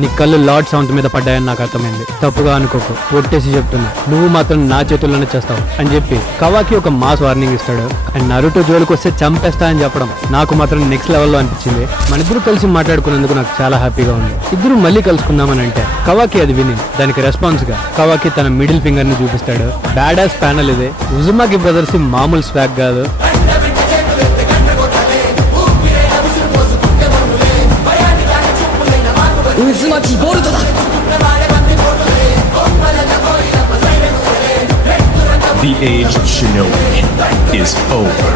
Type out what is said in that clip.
నీ కళ్ళు lord sound మీద పడ్డాయని నాకు అర్థమైంది. తప్పుగా అనుకోకు, ఒట్టేసి చెప్తున్నా, నువ్వు మాత్రం నా చేతుల్లోనే చేస్తావు అని చెప్పి కవాకి ఒక మాస్ వార్నింగ్ ఇస్తాడు. అండ్ నరుటో జోలికి వస్తే చంపేస్తా అని చెప్పడం నాకు మాత్రం నెక్స్ట్ లెవెల్లో అనిపించింది. మన ఇద్దరు కలిసి మాట్లాడుకున్నందుకు నాకు చాలా హ్యాపీగా ఉంది. ఇద్దరు మళ్ళీ కలుసుకుందామని అంటే కవాకి అది విని దానికి రెస్పాన్స్ గా కవాకి తన మిడిల్ ఫింగర్ ని చూపిస్తాడు. బ్యాడాస్ ప్యానల్ ఇదే. ఉజుమాకి బ్రదర్స్ మామూలు స్వాగ్ కాదు. The age of Shinobi is over.